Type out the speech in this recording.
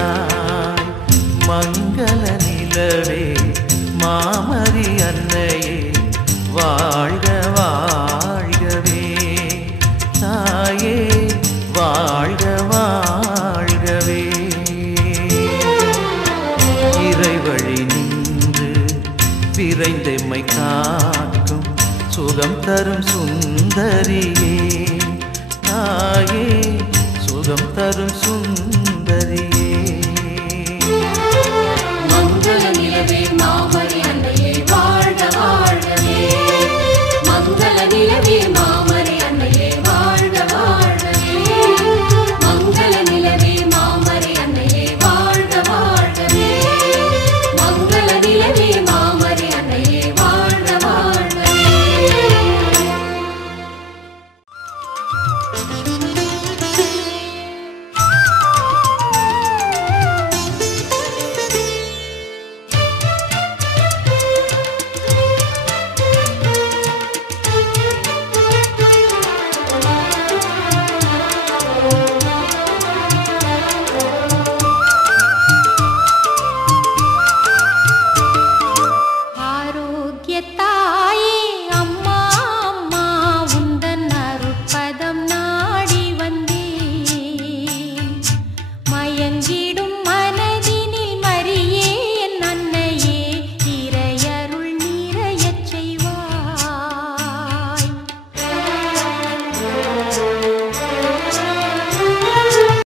வந்தாய் மங்கள நிலவே மாமரி அன்னையே வாழ்க வாழ்கவே தாயே வாழ்க வாழ்கவே இறைவழி நின்று விரைந்தெம்மை காக்கும் சுகம் தரும் சுந்தரியே தாயே சுகம் தரும் சுந்தரியே